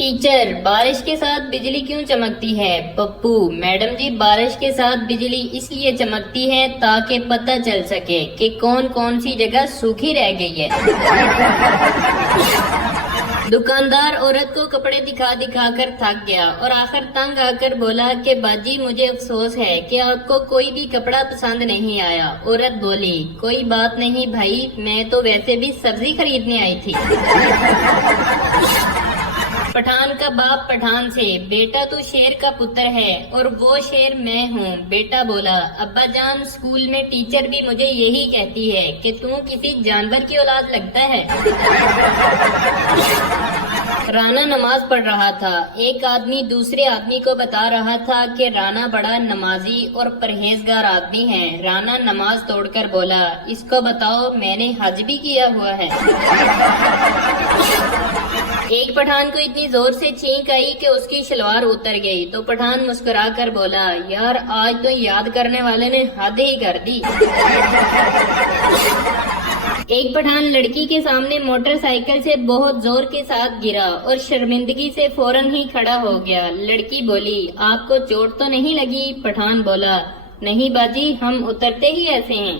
Teacher, बारिश के साथ बिजली क्यों चमकती है? पप्पू, मैडम जी बारिश के साथ बिजली इसलिए चमकती है ताकि पता चल सके कि कौन कौन सी जगह सूखी रह गई है। दुकानदार औरत को कपड़े दिखा दिखा कर थक गया और आखिर तंग आकर बोला कि बाजी मुझे अफसोस है कि आपको कोई भी कपड़ा पसंद नहीं आया। औरत बोली, कोई बात नहीं भाई, मैं तो वैसे भी सब्जी खरीदने आई थी। पठान का बाप पठान से, बेटा तू शेर का पुत्र है और वो शेर मैं हूँ। बेटा बोला, अब्बा जान स्कूल में टीचर भी मुझे यही कहती है कि तू किसी जानवर की औलाद लगता है। राना नमाज पढ़ रहा था। एक आदमी दूसरे आदमी को बता रहा था कि राना बड़ा नमाजी और परहेजगार आदमी है। राना नमाज तोड़कर बोला, इसको बताओ मैंने हज भी किया हुआ है। एक पठान को इतनी जोर से छींक आई कि उसकी शलवार उतर गई तो पठान मुस्कुरा कर बोला, यार आज तो याद करने वाले ने हद ही कर दी। एक पठान लड़की के सामने मोटरसाइकिल से बहुत जोर के साथ गिरा और शर्मिंदगी से फौरन ही खड़ा हो गया। लड़की बोली, आपको चोट तो नहीं लगी? पठान बोला, नहीं बाजी, हम उतरते ही ऐसे हैं।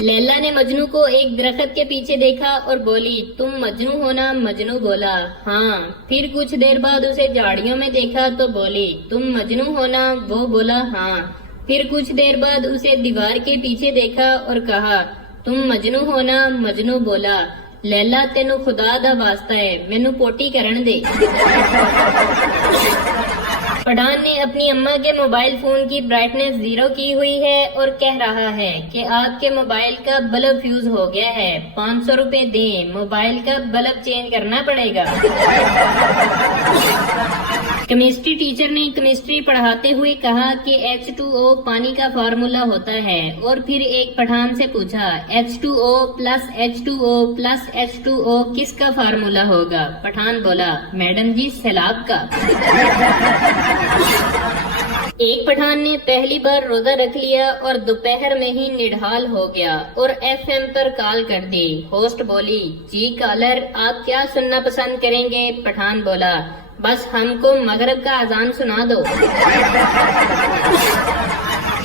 लैला ने मजनू को एक दरख्त के पीछे देखा और बोली, तुम मजनू हो ना? मजनू बोला, हाँ। फिर कुछ देर बाद उसे झाड़ियों में देखा तो बोली, तुम मजनू हो ना? वो बोला, हाँ। फिर कुछ देर बाद उसे दीवार के पीछे देखा और कहा, तुम मजनू हो ना? मजनू बोला, लैला तेनू खुदा दा वास्ता है, मैनू पोटी करन दे। पठान ने अपनी अम्मा के मोबाइल फोन की ब्राइटनेस 0 की हुई है और कह रहा है कि आपके मोबाइल का बल्ब फ्यूज हो गया है, 500 रुपए दें, मोबाइल का बल्ब चेंज करना पड़ेगा। केमिस्ट्री टीचर ने केमिस्ट्री पढ़ाते हुए कहा कि H2O पानी का फार्मूला होता है और फिर एक पठान से पूछा, H2O plus H2O plus H2O किसका फार्मूला होगा? पठान बोला, मैडम जी सैलाब का। एक पठान ने पहली बार रोजा रख लिया और दोपहर में ही निढाल हो गया और FM पर कॉल कर दी। होस्ट बोली, जी कॉलर आप क्या सुनना पसंद करेंगे? पठान बोला, बस हमको मगरिब का अजान सुना दो।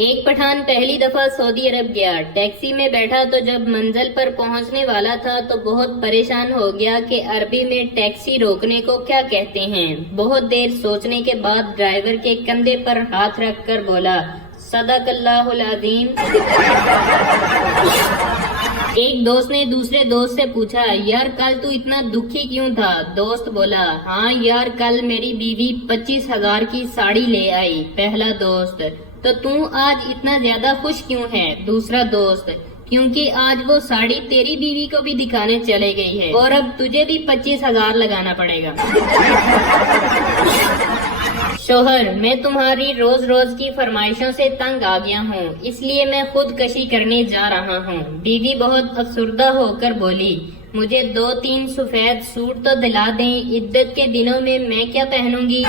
एक पठान पहली दफा सऊदी अरब गया। टैक्सी में बैठा तो जब मंजिल पर पहुंचने वाला था तो बहुत परेशान हो गया कि अरबी में टैक्सी रोकने को क्या कहते हैं। बहुत देर सोचने के बाद ड्राइवर के कंधे पर हाथ रखकर बोला, सदकल्लाहुल अज़ीम। एक दोस्त ने दूसरे दोस्त से पूछा, यार कल तू इतना दुखी क्यों था? दोस्त बोला, हाँ यार कल मेरी बीवी 25,000 की साड़ी ले आई। पहला दोस्त, तो तू आज इतना ज्यादा खुश क्यों है? दूसरा दोस्त, क्योंकि आज वो साड़ी तेरी बीवी को भी दिखाने चले गई है और अब तुझे भी 25,000 लगाना पड़ेगा। शोहर, मैं तुम्हारी रोज रोज की फरमाइशों से तंग आ गया हूँ, इसलिए मैं खुदकशी करने जा रहा हूँ। बीवी बहुत अफसुर्दा होकर बोली, मुझे 2-3 सफेद सूट तो दिला दें, इद्दत के दिनों में मैं क्या पहनूंगी।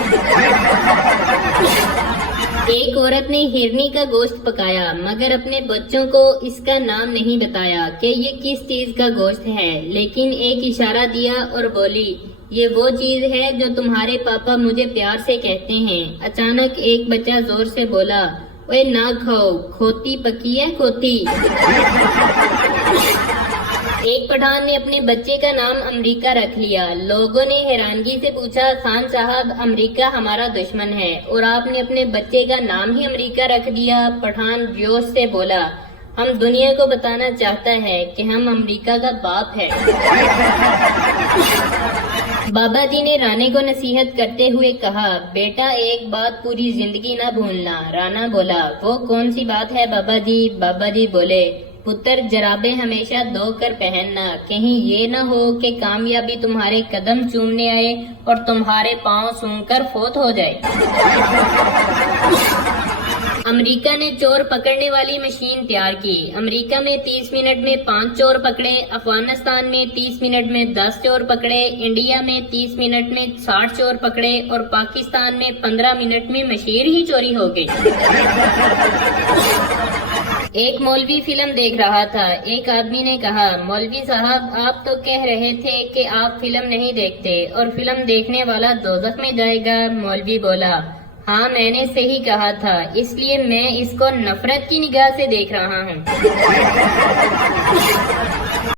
एक औरत ने हिरनी का गोश्त पकाया मगर अपने बच्चों को इसका नाम नहीं बताया कि ये किस चीज का गोश्त है, लेकिन एक इशारा दिया और बोली, ये वो चीज है जो तुम्हारे पापा मुझे प्यार से कहते हैं। अचानक एक बच्चा जोर से बोला, ओए ना खाओ, खोती पकी है खोती। एक पठान ने अपने बच्चे का नाम अमेरिका रख लिया। लोगों ने हैरानगी से पूछा, खान साहब अमेरिका हमारा दुश्मन है और आपने अपने बच्चे का नाम ही अमेरिका रख दिया। पठान जोश से बोला, हम दुनिया को बताना चाहता है कि हम अमेरिका का बाप है। बाबा जी ने राणे को नसीहत करते हुए कहा, बेटा एक बात पूरी जिंदगी न भूलना। राणा बोला, वो कौन सी बात है बाबा जी? बाबा जी बोले, पुत्र जराबे हमेशा धो कर पहनना, कहीं ये न हो कि कामयाबी तुम्हारे कदम चूमने आए और तुम्हारे पाँव सूंघकर फोत हो जाए। अमेरिका ने चोर पकड़ने वाली मशीन तैयार की। अमेरिका में 30 मिनट में 5 चोर पकड़े, अफगानिस्तान में 30 मिनट में 10 चोर पकड़े, इंडिया में 30 मिनट में 60 चोर पकड़े और पाकिस्तान में 15 मिनट में मशीन ही चोरी हो गई। ایک مولوی فلم دیکھ رہا تھا. ایک آدمی نے کہا, مولوی صاحب آپ تو کہہ رہے تھے کہ آپ فلم نہیں دیکھتے اور فلم دیکھنے والا دوزخ میں جائے گا. مولوی بولا, ہاں میں نے صحیح کہا تھا, اس لیے میں اس کو نفرت کی نگاہ سے دیکھ رہا ہوں.